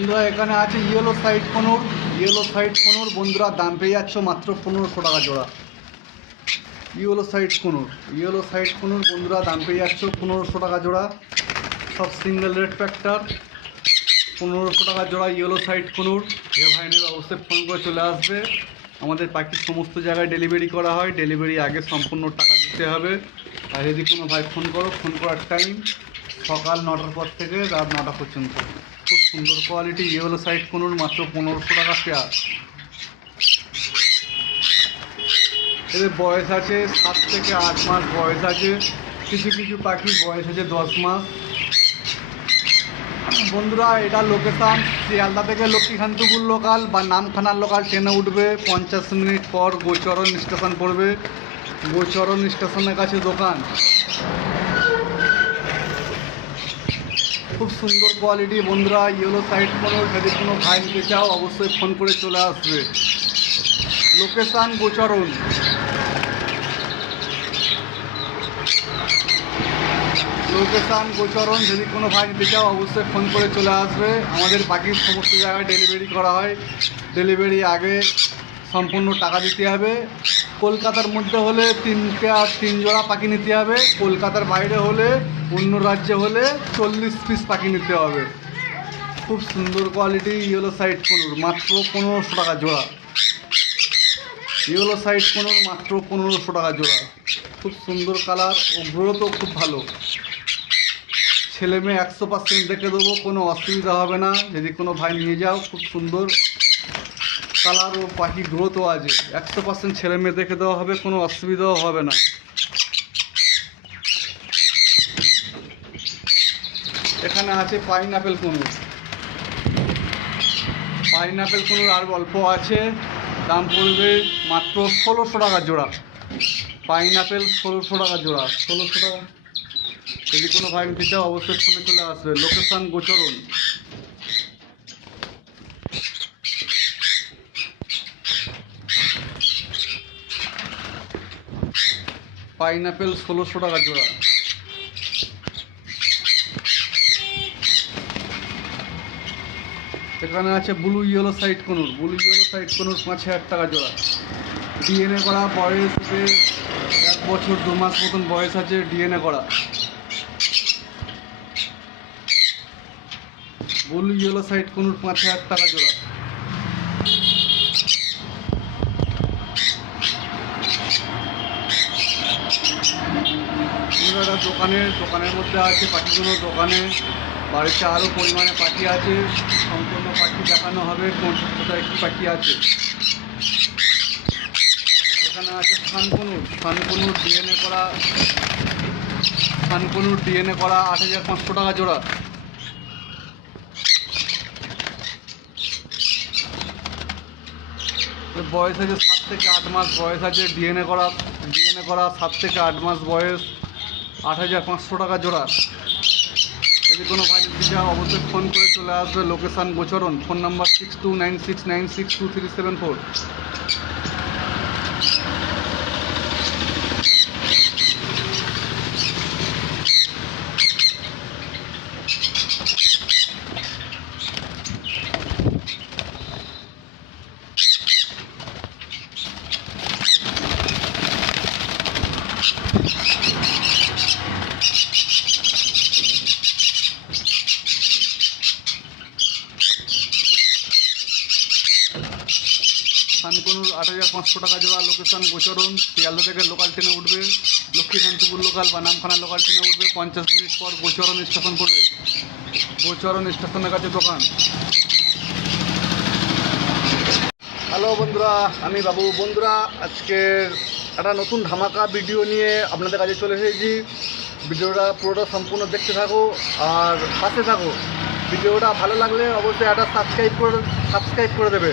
বন্ধুরা, এখানে আছে yellow side conure yellow side conure বন্ধুরা, দাম পেয়ে যাচ্ছ মাত্র পনেরোশো টাকা জোড়া। Yellow side conure yellow side conure বন্ধুরা, দাম পেয়ে যাচ্ছ পনেরোশো টাকা জোড়া। সব সিঙ্গেল রেড ফ্যাক্টর পনেরোশো টাকা জোড়া ইয়েলো সাইড কোনোর যে ভাই অবশ্যই ফোন করে চলে আসবে। আমাদের পাখির সমস্ত জায়গায় ডেলিভারি করা হয়। ডেলিভারি আগে সম্পূর্ণ টাকা দিতে হবে। আর যদি কোনো ভাই ফোন করো ফোন করার টাইম সকাল নটার পর থেকে রাত নটা পর্যন্ত। খুব সুন্দর কোয়ালিটি ইয়েলো সাইড কোনোর মাত্র পনেরোশো টাকা পেয়ার এদের বয়স আছে সাত থেকে আট মাস বয়স আছে। কিছু কিছু পাখির বয়স আছে দশ মাস। বন্ধুরা, এটা লোকেশান শিয়ালদা থেকে লক্ষ্মীকান্তপুর লোকাল বা নামখানার লোকাল ট্রেনে উঠবে। পঞ্চাশ মিনিট পর গোচরণ স্টেশন পড়বে। গোচরণ স্টেশনের কাছে দোকান। খুব সুন্দর কোয়ালিটি বন্ধুরা ইয়েলো সাইড কোনো, যদি কোনো ভাই নিতে চাও, অবশ্যই ফোন করে চলে আসবে। লোকেশান গোচরণ। লোকেশান গোচরণ, যদি কোনো ভাই নিতে চাও, অবশ্যই ফোন করে চলে আসবে। আমাদের বাকি সমস্ত জায়গায় ডেলিভারি করা হয়। ডেলিভারি আগে সম্পূর্ণ টাকা দিতে হবে। কলকাতার মধ্যে হলে তিনটে আর তিন জোড়া পাখি নিতে হবে। কলকাতার বাইরে হলে, অন্য রাজ্যে হলে চল্লিশ পিস পাখি নিতে হবে। খুব সুন্দর কোয়ালিটি ইয়েলো সাইড কোনোর মাত্র পনেরোশো টাকা জোড়া। ইয়েলো সাইড কোনোর মাত্র পনেরোশো টাকা জোড়া। খুব সুন্দর কালার ও গ্রোথও খুব ভালো। ছেলে মেয়ে একশো পার্সেন্ট দেখে দেবো, কোনো অসুবিধা হবে না। যদি কোনো ভাই নিয়ে যাও, খুব সুন্দর। কালার ও পাখি গ্রোথও আছে। একশো পার্সেন্ট ছেলে মেয়ে দেখে দেওয়া হবে, কোনো অসুবিধাও হবে না। এখানে আছে pineapple conure. Pineapple conure আর অল্প আছে, দাম পড়বে মাত্র ষোলোশো টাকা জোড়া। পাইন আপেল ষোলোশো টাকা জোড়া। ষোলোশো টাকা। যদি কোনো ভাই নিতে চাও অবশ্যই ফোনে চলে আসবে। লোকেশান গোচরণ। পাইন আপেল ষোলোশো টাকা জোড়া। এখানে আছে blue, yellow side conure. Blue, yellow side conure পাঁচ হাজার টাকা জোড়া। ডিএনএ করা বয়স এক বছর, দু মাস মতন বয়স আছে ডিএনএ করা। ব্লু, ইয়েলো সাইড কোনুর পাঁচ হাজার টাকা জোড়া। দোকানের দোকানের মধ্যে আছে পাখিগুলো দোকানে। বাড়িতে আরও পরিমাণে পাখি আছে। সম্পূর্ণ পাখি দেখানো হবে কোন কোথায় কী পাখি আছে। এখানে আছে থানকুনুর থানকুনুর ডিএনএ করা থানকুনুর ডিএনএ করা আট হাজার পাঁচশো টাকা জোড়া। বয়স আছে সাত থেকে আট মাস বয়স আছে। ডিএনএ করা ডিএনএ করা সাত থেকে আট মাস বয়স। আট হাজার পাঁচশো টাকা জোড়া। যদি কোনো ভাই অবশ্যই ফোন করে চলে আসবে। Location Gocharan phone number six two nine six nine six two three seven four sun conure আট হাজার পাঁচশো টাকা জোড়া লোকেশান গোচরণ, শিয়ালদা থেকে লোকাল ট্রেনে উঠবে লক্ষ্মীকান্তপুর লোকাল বা নামখানা লোকাল ট্রেনে উঠবে, পঞ্চাশ মিনিট পর গোচরণ স্টেশন পড়বে। গোচরণ স্টেশনের কাছে দোকান। হ্যালো বন্ধুরা, আমি বাবু। বন্ধুরা আজকে একটা নতুন ধামাকা ভিডিও নিয়ে আপনাদের কাছে চলে এসেছি। ভিডিওটা পুরোটা সম্পূর্ণ দেখতে থাকো আর পাশে থাকো। ভিডিওটা ভালো লাগলে অবশ্যই একটা সাবস্ক্রাইব করে সাবস্ক্রাইব করে দেবে।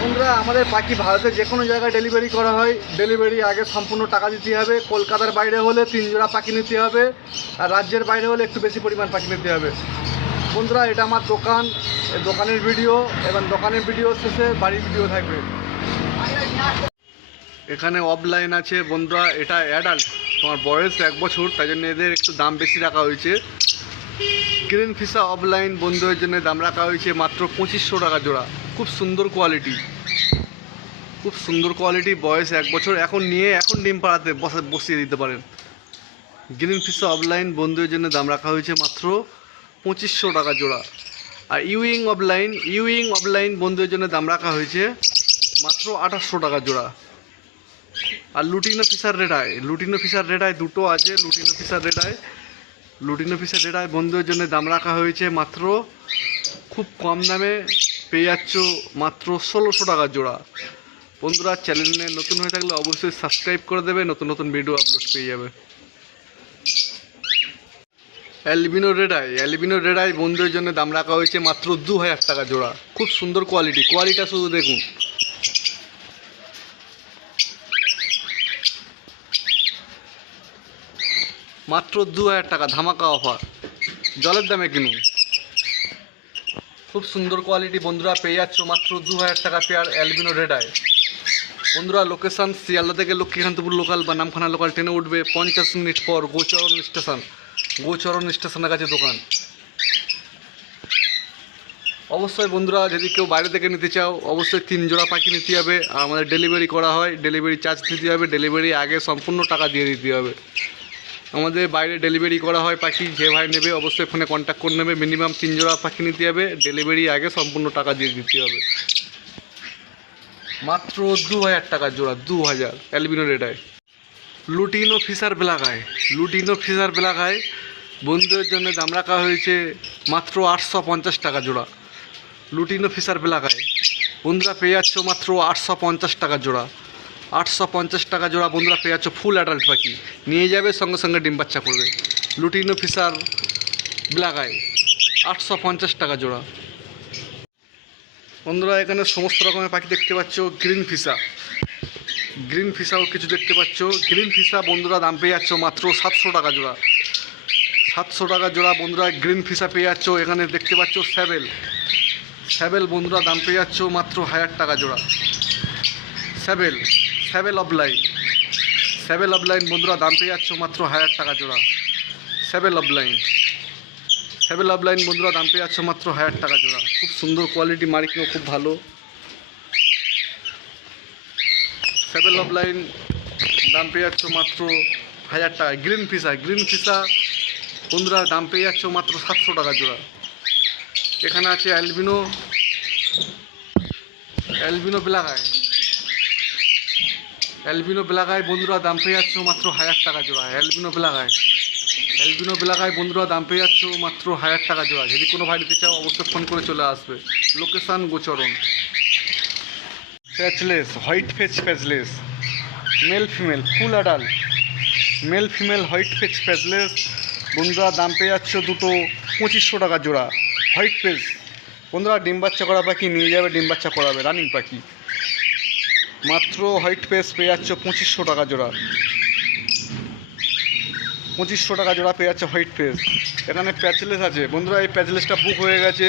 বন্ধুরা, আমাদের পাখি ভারতের যে কোনো জায়গায় ডেলিভারি করা হয়। ডেলিভারি আগে সম্পূর্ণ টাকা দিতে হবে। কলকাতার বাইরে হলে তিন জোড়া পাখি নিতে হবে। আর রাজ্যের বাইরে হলে একটু বেশি পরিমাণ পাখি নিতে হবে। বন্ধুরা, এটা আমার দোকান। দোকানের ভিডিও এবং দোকানের ভিডিও শেষে বাড়ির ভিডিও থাকবে। এখানে অফলাইন আছে। বন্ধুরা, এটা অ্যাডাল্ট তোমার বয়স এক বছর, তাই জন্য এদের একটু দাম বেশি রাখা হয়েছে। গ্রিন ফিসা অফলাইন বন্ধুদের জন্য দাম রাখা হয়েছে মাত্র পঁচিশশো টাকা জোড়া। খুব সুন্দর কোয়ালিটি খুব সুন্দর কোয়ালিটি বয়স এক বছর। এখন নিয়ে, এখন ডিম পাড়াতে বসা, বসিয়ে দিতে পারেন। গ্রিন ফিসা অফলাইন বন্ধুদের জন্য দাম রাখা হয়েছে মাত্র পঁচিশশো টাকা জোড়া। আর ইউইং অফলাইন ইউইং অফলাইন বন্ধুদের জন্য দাম রাখা হয়েছে মাত্র আঠাশশো টাকা জোড়া। আর lutino Fischer red eye lutino Fischer red eye দুটো আছে lutino Fischer red eye lutino Fischer red eye বন্ধুদের জন্য দাম রাখা হয়েছে মাত্র খুব কম দামে পেয়ে যাচ্ছ মাত্র ষোলোশো টাকা জোড়া। বন্ধুরা চ্যানেলে নতুন হয়ে থাকলে অবশ্যই সাবস্ক্রাইব করে দেবে, নতুন নতুন ভিডিও আপলোড পেয়ে যাবে। অ্যালবিনো রেডাই অ্যালবিনো রেডাই বন্ধুদের জন্য দাম রাখা হয়েছে মাত্র দু হাজার টাকা জোড়া। খুব সুন্দর কোয়ালিটি কোয়ালিটা শুধু দেখুন। মাত্র দু হাজার টাকা ধামাকা অফার জলের দামে কিনুন। খুব সুন্দর কোয়ালিটি বন্ধুরা পেয়ে যাচ্ছ মাত্র দু হাজার টাকা পেয়ার অ্যালবিনো রেডায় বন্ধুরা লোকেশান শিয়ালদা থেকে লক্ষ্মীকান্তপুর লোকাল বা নামখানা লোকাল ট্রেনে উঠবে পঞ্চাশ মিনিট পর গোচরণ স্টেশন গোচরণ স্টেশনের কাছে দোকান। অবশ্যই বন্ধুরা যদি কেউ বাইরে থেকে নিতে চাও, অবশ্যই তিন জোড়া পাখি নিতে হবে। আমাদের ডেলিভারি করা হয় ডেলিভারি চার্জ দিতে হবে ডেলিভারি আগে সম্পূর্ণ টাকা দিয়ে দিতে হবে। আমাদের বাইরে ডেলিভারি করা হয়, পাখি যে ভাই নেবে অবশ্যই ফোনে কন্ট্যাক্ট করে নেবে। মিনিমাম তিন জোড়া পাখি নিতে হবে ডেলিভারি আগে সম্পূর্ণ টাকা দিয়ে দিতে হবে। মাত্র দু হাজার টাকা জোড়া, দু হাজার albino red eye lutino Fischer বেলাগায় lutino Fischer বেলাগায় বন্ধুদের জন্য দাম রাখা হয়েছে মাত্র আটশো পঞ্চাশ টাকা জোড়া। লুটিনো ফিসার বেলাগায় বন্ধুরা পেয়ে যাচ্ছ মাত্র আটশো পঞ্চাশ টাকা জোড়া। আটশো পঞ্চাশ টাকা জোড়া বন্ধুরা পেয়ে যাচ্ছ ফুল অ্যাডাল্ট পাখি। নিয়ে যাবে সঙ্গে সঙ্গে ডিম বাচ্চা করবে। লুটিনো ফিসার বেলাগায় আটশো পঞ্চাশ টাকা জোড়া। বন্ধুরা, এখানে সমস্ত রকমের পাখি দেখতে পাচ্ছ গ্রিন ফিসা গ্রিন ফিসাও কিছু দেখতে পাচ্ছ। গ্রিন ফিসা বন্ধুরা দাম পেয়ে যাচ্ছ মাত্র সাতশো টাকা জোড়া। সাতশো টাকা জোড়া বন্ধুরা গ্রিন ফিসা পেয়ে যাচ্ছ, এখানে দেখতে পাচ্ছ স্যাবেল স্যাবেল বন্ধুরা দাম পেয়ে যাচ্ছ মাত্র হাজার টাকা জোড়া। স্যাবেল স্যাবেল অফলাইন স্যাবেল অফলাইন বন্ধুরা, দাম পেয়ে যাচ্ছ মাত্র হাজার টাকা জোড়া। স্যাবেল অফলাইন স্যাবেল অফলাইন বন্ধুরা, দাম পেয়ে যাচ্ছ মাত্র হাজার টাকা জোড়া। খুব সুন্দর কোয়ালিটি মার্কিংও খুব ভালো। সেভেন অফ লাইন, দাম পেয়ে যাচ্ছ মাত্র হাজার টাকা গ্রিন ফিসা গ্রিন ফিসা বন্ধুরা, দাম পেয়ে যাচ্ছ মাত্র সাতশো টাকা জোড়া। এখানে আছে অ্যালবিনো। অ্যালবিনো বেলাগায় অ্যালবিনো বেলাগায় বন্ধুরা দাম পেয়ে যাচ্ছ মাত্র হাজার টাকা জোড়া। অ্যালবিনো বেলাগায়। অ্যালবিনো বেলাগায় বন্ধুরা দাম পেয়ে যাচ্ছ মাত্র হাজার টাকা জোড়া। যদি কোনো ভাই নিতে চাও, অবশ্যই ফোন করে চলে আসবে। Location Gocharan. Patchless white face patchless male female full adult male female white face patchless বন্ধুরা দাম পেয়ে যাচ্ছ দুটো পঁচিশশো টাকা জোড়া। হোয়াইট ফেস বন্ধুরা ডিম বাচ্চা করা পাখি নিয়ে যাবে, ডিম বাচ্চা করাবে রানিং পাখি। মাত্র হোয়াইট ফেস পেয়ে যাচ্ছ পঁচিশশো টাকা জোড়া। পঁচিশশো টাকা জোড়া পেয়ে যাচ্ছে হোয়াইট ফেস এখানে প্যাচলেস আছে। বন্ধুরা, এই প্যাচলেসটা বুক হয়ে গেছে।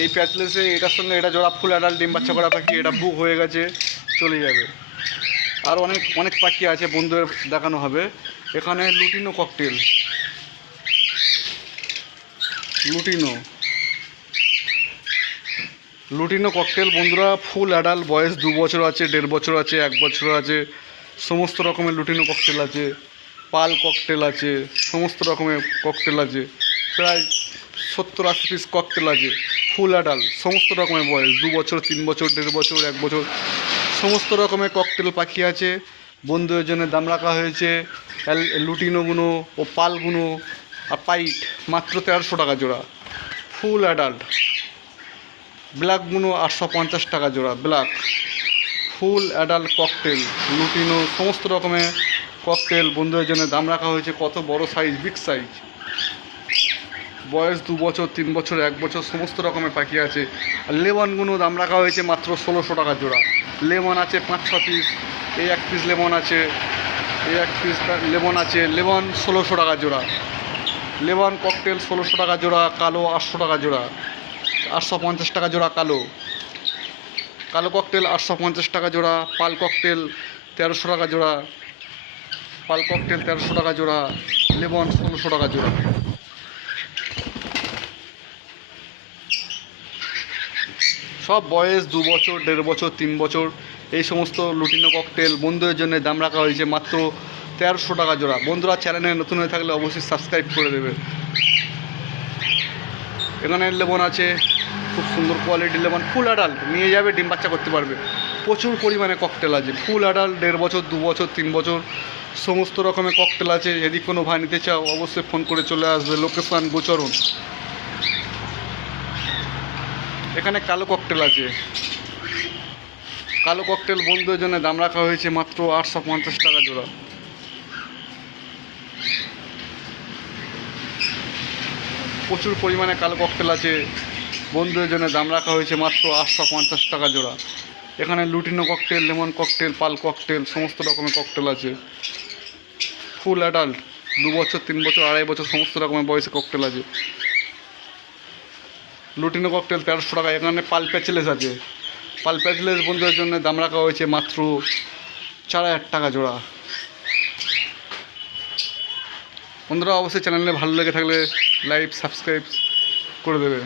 এই প্যাচলেসে এটার সঙ্গে এটা জোড়া ফুল অ্যাডাল্ট ডিম বাচ্চা করা পাখি, এটা বুক হয়ে গেছে, চলে যাবে। আর অনেক অনেক পাখি আছে বন্ধুদের দেখানো হবে। এখানে lutino cockatiel lutino. Lutino cockatiel বন্ধুরা, ফুল অ্যাডাল্ট বয়স দু বছর আছে, দেড় বছর আছে, এক বছর আছে, সমস্ত রকমের লুটিনো ককটেল আছে, পাল ককটেল আছে, সমস্ত রকমের ককটেল আছে, প্রায় সত্তর আশি পিস ককটেল আছে, ফুল অ্যাডাল্ট, সমস্ত রকমের বয়স, দু বছর, তিন বছর, দেড় বছর, এক বছর, সমস্ত রকমের ককটেল পাখি আছে, বন্ধুদের জন্য দাম রাখা হয়েছে লুটিনোগুলো ও পালগুলো আর পাইট, মাত্র তেরোশো টাকা জোড়া, ফুল অ্যাডাল্ট। ব্ল্যাকগুলো আটশো পঞ্চাশ টাকা জোড়া, black. Full adult cockatiel, lutino, সমস্ত রকমের ককটেল বন্ধুদের জন্য দাম রাখা হয়েছে কত বড় সাইজ বিগ সাইজ বয়স দু বছর, তিন বছর, এক বছর, সমস্ত রকমের পাখি আছে। আর লেমনগুলো দাম রাখা হয়েছে মাত্র ষোলোশো টাকা জোড়া। লেমন আছে পাঁচ, ছ পিস এই এক পিস লেমন আছে, এই এক পিস লেমন আছে, লেমন ষোলোশো টাকা জোড়া। লেমন ককটেল ষোলোশো টাকা জোড়া, কালো আটশো টাকা জোড়া। আটশো পঞ্চাশ টাকা জোড়া কালো। কালো ককটেল আটশো পঞ্চাশ টাকা জোড়া, পাল ককটেল তেরোশো টাকা জোড়া, পাল ককটেল তেরোশো টাকা জোড়া লেবন ষোলোশো টাকা জোড়া। সব বয়স দু বছর, দেড় বছর, তিন বছর, এই সমস্ত লুটিনো ককটেল বন্ধুদের জন্য দাম রাখা হয়েছে মাত্র তেরোশো টাকা জোড়া। বন্ধুরা চ্যানেলে নতুন হয়ে থাকলে অবশ্যই সাবস্ক্রাইব করে দেবে। এখানে লেবন আছে খুব সুন্দর কোয়ালিটি লেমন ফুল অ্যাডাল্ট নিয়ে যাবে, ডিম বাচ্চা করতে পারবে। প্রচুর পরিমাণে ককটেল আছে। ফুল অ্যাডাল্ট দেড় বছর, দু বছর, তিন বছর, সমস্ত রকমের ককটেল আছে। যদি কোনো ভাই নিতে চাও, অবশ্যই ফোন করে চলে আসবে। লোকেশন গোচরণ। এখানে কালো ককটেল আছে। কালো ককটেল বন্ধুদের জন্য দাম রাখা হয়েছে মাত্র আটশো পঞ্চাশ টাকা জোড়া। প্রচুর পরিমাণে কালো ককটেল আছে। বন্ধুদের জন্য দাম রাখা হয়েছে মাত্র আটশো পঞ্চাশ টাকা জোড়া। এখানে lutino cockatiel lemon cockatiel pearl cockatiel সমস্ত রকমের ককটেল আছে। ফুল অ্যাডাল্ট দু বছর, তিন বছর, আড়াই বছর, সমস্ত রকমের বয়সে ককটেল আছে। লুটিনো ককটেল তেরোশো টাকা, এখানে পাল প্যাচলেস আছে। পাল প্যাচলেস বন্ধুদের জন্য দাম রাখা হয়েছে মাত্র চার হাজার টাকা জোড়া। বন্ধুরা, অবশ্যই চ্যানেলে ভালো লেগে থাকলে লাইক সাবস্ক্রাইব করে দেবে।